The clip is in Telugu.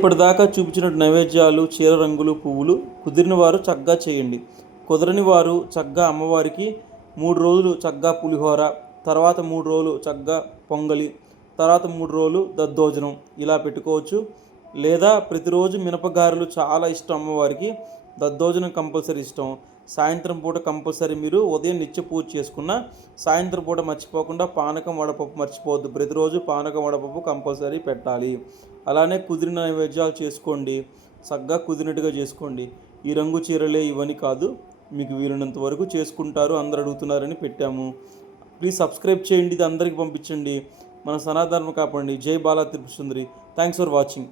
ఇప్పటిదాకా చూపించిన నైవేద్యాలు, చీర రంగులు, పువ్వులు కుదిరిన వారు చక్కగా చేయండి. కుదరని వారు చక్కగా అమ్మవారికి 3 రోజులు చక్కగా పులిహోర, తర్వాత 3 రోజులు చక్కగా పొంగలి, తర్వాత 3 రోజులు దద్దోజనం ఇలా పెట్టుకోవచ్చు. లేదా ప్రతిరోజు మినపగారెలు చాలా ఇష్టం అమ్మవారికి, దద్దోజనం కంపల్సరీ ఇష్టం. సాయంత్రం పూట కంపల్సరీ మీరు ఉదయం నిత్య పూజ చేసుకున్న సాయంత్రం పూట మర్చిపోకుండా పానకం వడపప్పు మర్చిపోవద్దు. ప్రతిరోజు పానకం వడపప్పు కంపల్సరీ పెట్టాలి. అలానే కుదిరిన నైవేద్యాలు చేసుకోండి, చక్కగా కుదిరినట్టుగా చేసుకోండి. ఈ రంగు చీరలే ఇవన్నీ కాదు, మీకు వీలున్నంత వరకు చేసుకుంటారు, అందరు అడుగుతున్నారని పెట్టాము. ప్లీజ్ సబ్స్క్రైబ్ చేయండి, ఇది అందరికి పంపించండి. మన సనాతనం కాపాడండి. జై Bala Tripura Sundari. Thanks for watching.